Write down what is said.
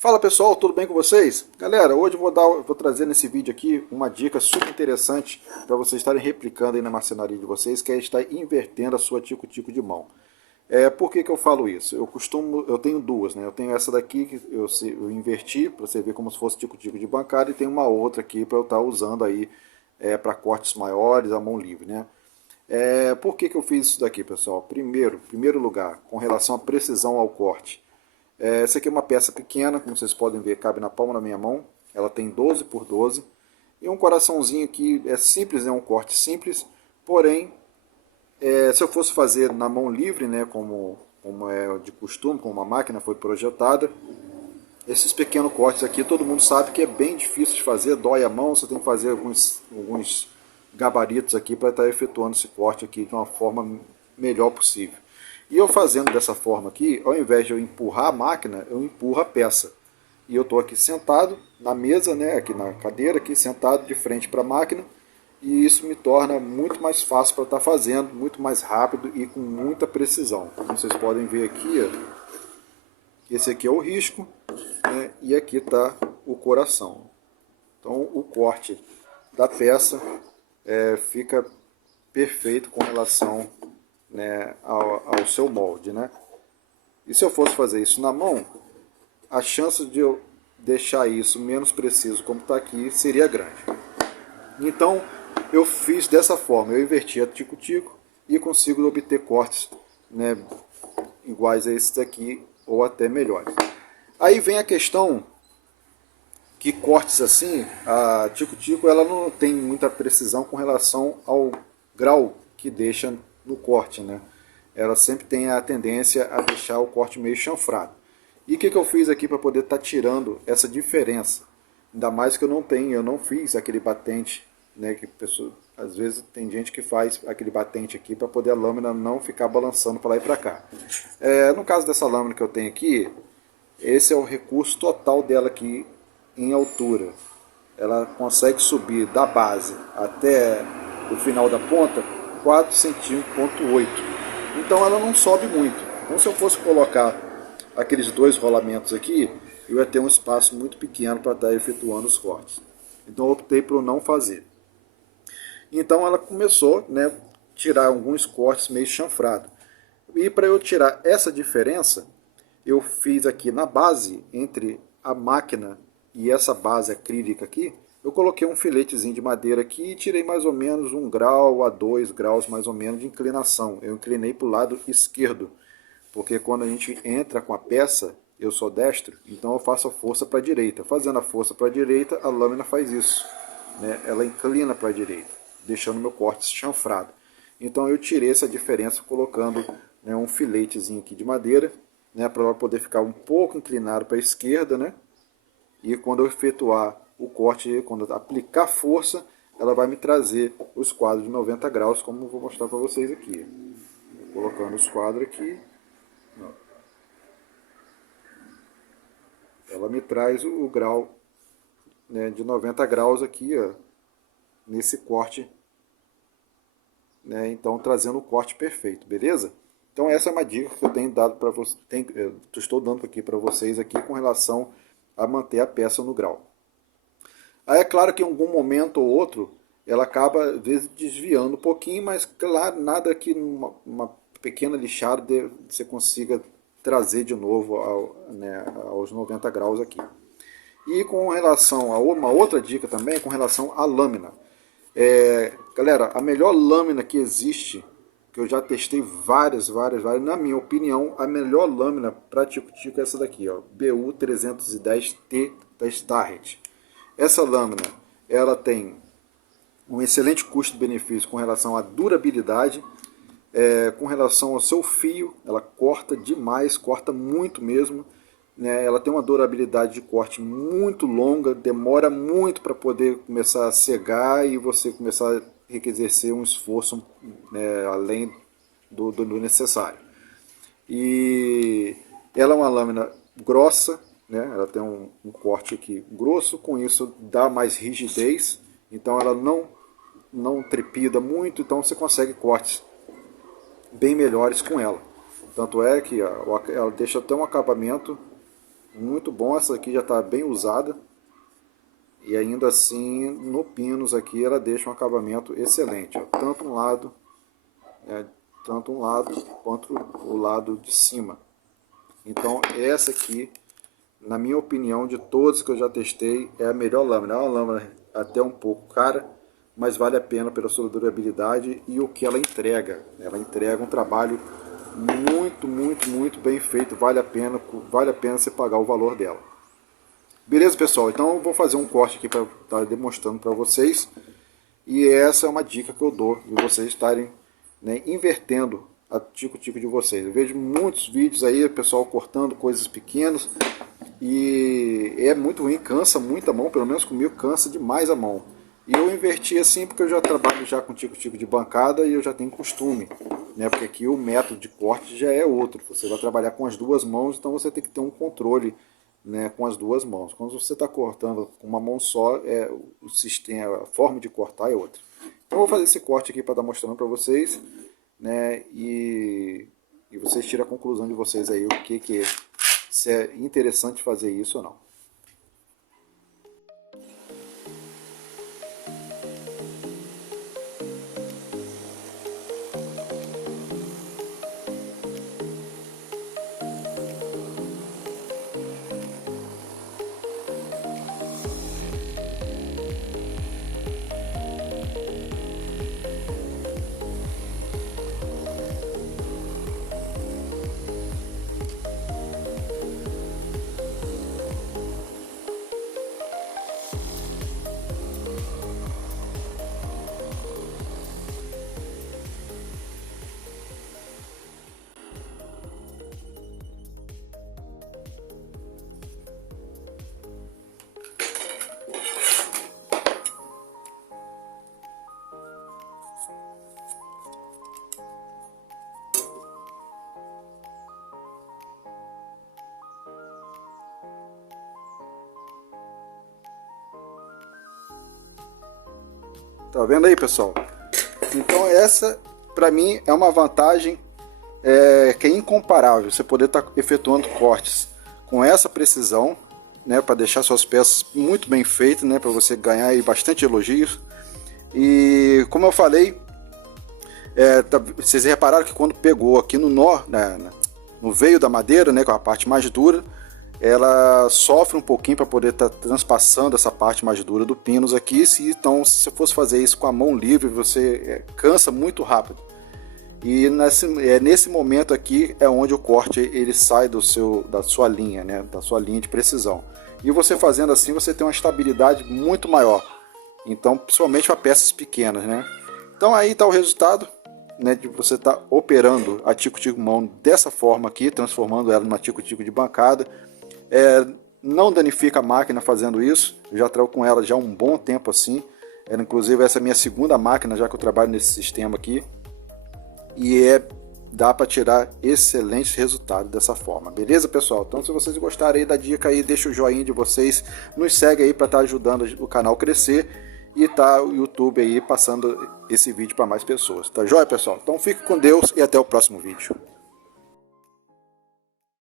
Fala pessoal, tudo bem com vocês? Galera, hoje eu vou trazer nesse vídeo aqui uma dica super interessante para vocês estarem replicando aí na marcenaria de vocês, que é estar invertendo a sua tico-tico de mão. Por que eu falo isso? Eu tenho duas, né? Eu tenho essa daqui que eu inverti, para você ver como se fosse tico-tico de bancada, e tem uma outra aqui para eu estar usando aí para cortes maiores, a mão livre, né? Por que eu fiz isso daqui, pessoal? Primeiro lugar, com relação à precisão ao corte. Essa aqui é uma peça pequena, como vocês podem ver, cabe na palma da minha mão. Ela tem 12 por 12. E um coraçãozinho aqui, é simples, é um corte simples. Porém, se eu fosse fazer na mão livre, né, como é de costume, como uma máquina foi projetada, esses pequenos cortes aqui, todo mundo sabe que é bem difícil de fazer, dói a mão, você tem que fazer alguns gabaritos aqui para estar efetuando esse corte aqui de uma forma melhor possível. E eu fazendo dessa forma aqui, ao invés de eu empurrar a máquina, eu empurro a peça. E eu estou aqui sentado na mesa, né, aqui na cadeira, aqui sentado de frente para a máquina, e isso me torna muito mais fácil para estar fazendo, muito mais rápido e com muita precisão. Como vocês podem ver aqui, ó, esse aqui é o risco, né, e aqui está o coração. Então o corte da peça fica perfeito com relação, né, ao seu molde, né? E se eu fosse fazer isso na mão, a chance de eu deixar isso menos preciso como está aqui seria grande. Então eu fiz dessa forma, eu inverti a tico-tico e consigo obter cortes, né, iguais a esses aqui ou até melhores. Aí vem a questão que cortes assim, a tico-tico ela não tem muita precisão com relação ao grau que deixa no corte, né? Ela sempre tem a tendência a deixar o corte meio chanfrado. E o que eu fiz aqui para poder estar tirando essa diferença? Ainda mais que eu não fiz aquele batente, né? Que pessoa, às vezes tem gente que faz aquele batente aqui para poder a lâmina não ficar balançando para lá e para cá. No caso dessa lâmina que eu tenho aqui, esse é o recurso total dela aqui em altura. Ela consegue subir da base até o final da ponta 4,8 centímetros. Então ela não sobe muito. Então se eu fosse colocar aqueles dois rolamentos aqui, eu ia ter um espaço muito pequeno para estar efetuando os cortes. Então eu optei por não fazer. Então ela começou, né, tirar alguns cortes meio chanfrado. E para eu tirar essa diferença, eu fiz aqui na base, entre a máquina e essa base acrílica aqui, eu coloquei um filetezinho de madeira aqui e tirei mais ou menos 1 grau a 2 graus mais ou menos de inclinação. Eu inclinei para o lado esquerdo, porque quando a gente entra com a peça, eu sou destro, então eu faço a força para a direita. Fazendo a força para a direita, a lâmina faz isso, né? Ela inclina para a direita, deixando meu corte chanfrado. Então eu tirei essa diferença colocando, né, um filetezinho aqui de madeira, né, para ela poder ficar um pouco inclinado para a esquerda, né? E quando eu efetuar o corte, quando eu aplicar força, ela vai me trazer os quadros de 90 graus, como eu vou mostrar para vocês aqui. Colocando os quadros aqui, ela me traz o grau, né, de 90 graus aqui, ó, nesse corte, né, então trazendo o corte perfeito, beleza? Então essa é uma dica que eu tenho dado para vocês, estou dando aqui para vocês aqui com relação a manter a peça no grau. Aí é claro que em algum momento ou outro ela acaba às vezes desviando um pouquinho, mas claro, nada que uma pequena lixada você consiga trazer de novo né, aos 90 graus aqui. E com relação a uma outra dica também, com relação à lâmina. Galera, a melhor lâmina que existe, que eu já testei várias, na minha opinião, a melhor lâmina para tico-tico é essa daqui, ó, BU 310T da Starrett. Essa lâmina, ela tem um excelente custo-benefício com relação à durabilidade, com relação ao seu fio, ela corta demais, corta muito mesmo, né? Ela tem uma durabilidade de corte muito longa, demora muito para poder começar a cegar e você começar a exercer um esforço, né, além do necessário. E ela é uma lâmina grossa, né? Ela tem um corte aqui grosso, com isso dá mais rigidez, então ela não trepida muito, então você consegue cortes bem melhores com ela. Tanto é que ó, ela deixa até um acabamento muito bom. Essa aqui já está bem usada. E ainda assim, no pinos aqui, ela deixa um acabamento excelente. Ó. Tanto um lado quanto o lado de cima. Então essa aqui, na minha opinião, de todas que eu já testei, é a melhor lâmina. É uma lâmina até um pouco cara, mas vale a pena pela sua durabilidade e o que ela entrega. Ela entrega um trabalho muito bem feito. Vale a pena você pagar o valor dela. Beleza, pessoal? Então eu vou fazer um corte aqui para estar demonstrando para vocês. E essa é uma dica que eu dou de vocês estarem, né, invertendo a tico-tico de vocês. Eu vejo muitos vídeos aí, o pessoal cortando coisas pequenas e é muito ruim, cansa muito a mão, pelo menos comigo cansa demais a mão. E eu inverti assim porque eu já trabalho já com tico-tico de bancada e eu já tenho costume, né? Porque aqui o método de corte já é outro. Você vai trabalhar com as duas mãos, então você tem que ter um controle, né, com as duas mãos. Quando você está cortando com uma mão só, o sistema, a forma de cortar é outra. Então eu vou fazer esse corte aqui para estar mostrando para vocês, né, e vocês tiram a conclusão de vocês aí, se é interessante fazer isso ou não. Tá vendo aí, pessoal? Então essa, para mim, é uma vantagem que é incomparável. Você poder estar efetuando cortes com essa precisão, né, para deixar suas peças muito bem feitas, né, para você ganhar aí bastante elogios. E como eu falei, vocês repararam que quando pegou aqui no nó, no veio da madeira, né, com a parte mais dura, ela sofre um pouquinho para poder estar transpassando essa parte mais dura do pinus aqui. Então, se você fosse fazer isso com a mão livre, você cansa muito rápido. E nesse momento aqui é onde o corte ele sai da sua linha, né, da sua linha de precisão. E você fazendo assim, você tem uma estabilidade muito maior. Então, principalmente para peças pequenas, né? Então aí está o resultado, né, de você estar operando a tico-tico mão dessa forma aqui, transformando ela numa tico-tico de bancada. Não danifica a máquina fazendo isso. Eu já trabalho com ela já há um bom tempo assim. Inclusive essa é a minha segunda máquina já que eu trabalho nesse sistema aqui. E dá para tirar excelentes resultados dessa forma. Beleza, pessoal? Então se vocês gostarem aí da dica aí, deixa o joinha de vocês. Nos segue aí para estar ajudando o canal a crescer. E tá o YouTube aí passando esse vídeo para mais pessoas. Tá joia, pessoal? Então fique com Deus e até o próximo vídeo.